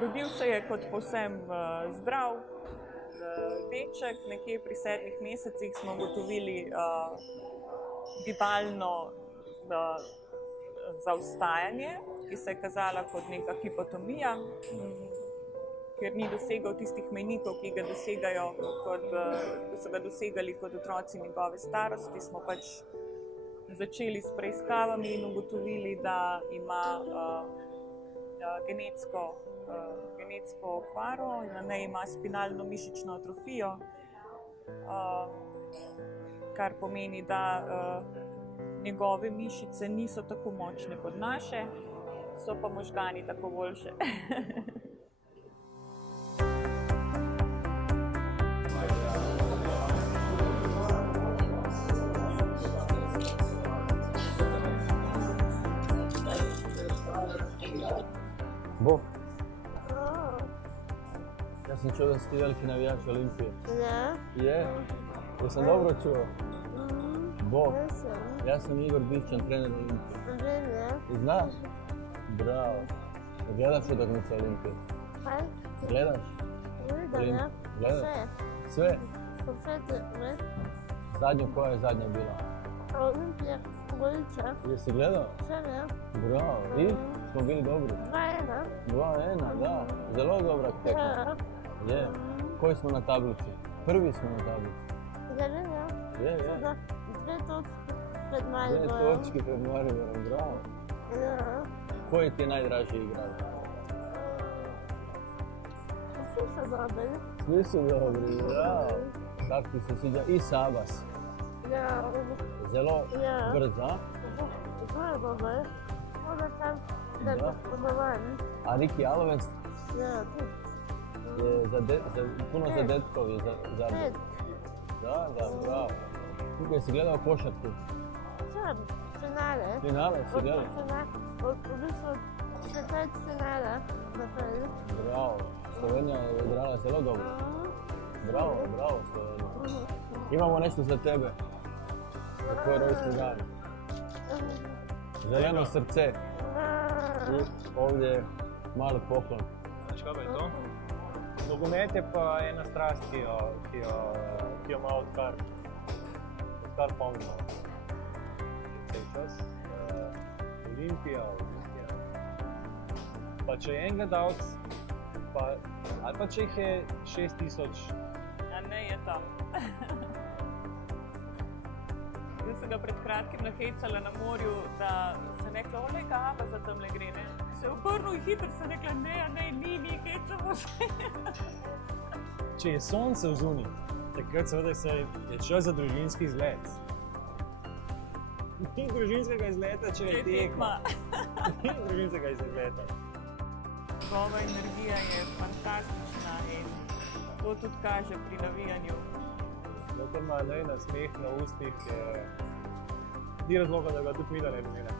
Rodil se je kot povsem zdrav deček, nekje pri 7 mesecih smo ugotovili gibalno zaostajanje, ki se je kazala kot neka hipotomija, ker ni dosegal tistih mejnikov, ki so ga dosegali kot otroci njegove starosti, smo pač začeli s preiskavami in ugotovili, da ima genetsko okvaro, na njej ima spinalno mišično atrofijo, kar pomeni, da njegove mišice niso tako močne kot naše, so pa možgani tako boljše. Bo? Jaz sem čuo, da si ti veliki navijač Olimpije. Ja. Je? Ja sem dobro čuo? Bo? Jaz sem Igor Bišćan, trener Olimpije. Ti znaš? Bravo. Gledaš utakmice Olimpije? Kaj? Gledaš? Gledam, ja. Gledaš? Sve. Sve? Sve. Zadnjo, koja je zadnja bila? Olimpija, Gorica. Jesi gledao? Sve, ja. Bravo. I? Smo bili dobri? 2:1. 2:1, da. Zelo dobra tekma. Ja. Je. Koji smo na tablici? Prvi smo na tablici. Gledam, ja. Je. Sada 2 točke pred 2 Mariborom. točke pred Mariborom, bravo. Ja. Koji ti je najdraži igrač? Svi su dobri. Svi su dobri, bravo. Kako ti se sviđa? I Sabas. Ja. Zelo Ja. brz, a? Zelo dobar. Onda sam da gospodovan. A Riki Alves Ja, tu. je puno zadetkov je zabio. 5. Da, bravo. Tukaj si gledao košarku? Sam, finale. Finale si gledao? U bistvu od 4 finala napravili. Bravo. Slovenija je igrala zelo dobro. Bravo Slovenija. Imamo nešto za tebe. Za tvoj rojstni dan. Zeleno srce. I ovdje mali poklon. Znaš kaj pa je to? Nogomet je pa ena strast, ki jo ima odkar pomnimo. Cel čas. Olimpija. Pa če je en gledalec, ali pa če jih je 6000. A ne je tam. Jaz sem ga pred kratkim nahecala na morju, da sem rekla, olej Gaba za tamle gre, ne. Se je obrnil in hitro sem rekla, ne, ni, hecamo se. Če je sonce vzuni, takrat seveda je čas za družinski izlet. Ni družinskega izleta, če je tekma. Ni družinskega izleta. Njegova energija je fantastična in to tudi kaže pri navijanju. Dokler ima nasmeh na ustih, ni razloga, da ga tudi midva ne bi imela.